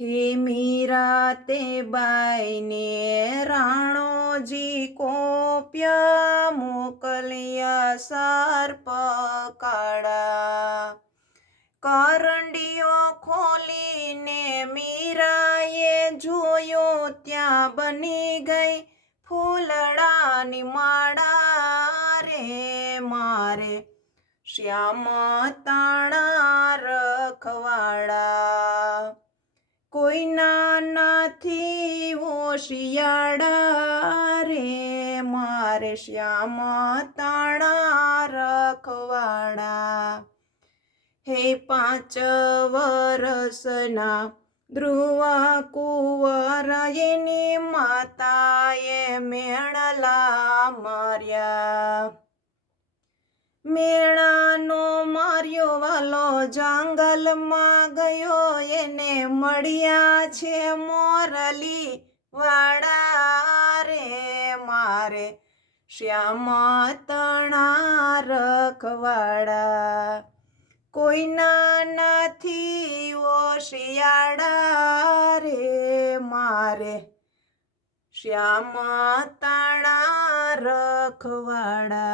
હે મીરા તે બાઈને રાણોજી કોપ્ય મોકલ્યા સર્પ કાળા। કરંડીઓ ખોલીને મીરાએ જોયો ત્યાં બની ગઈ ફૂલડાની માળા રે મારે શ્યામ તાણા રખવાડા। કોઈના નથી હોશિયાળા રે મારે શ્યામ તાણા રખવાડા। હે 5 વરસના ધ્રુવ કુંવર એની માતાએ મેણલા માર્યા। મેણાનો માર્યો વાલો જંગલમાં ગયો એને મળ્યા છે મોરલી વાળા રે મારે શ્યામ તણા રખવાડા। કોઈના નથી હોશિયાળા રે મારે શ્યામ તાણા રખવાડા।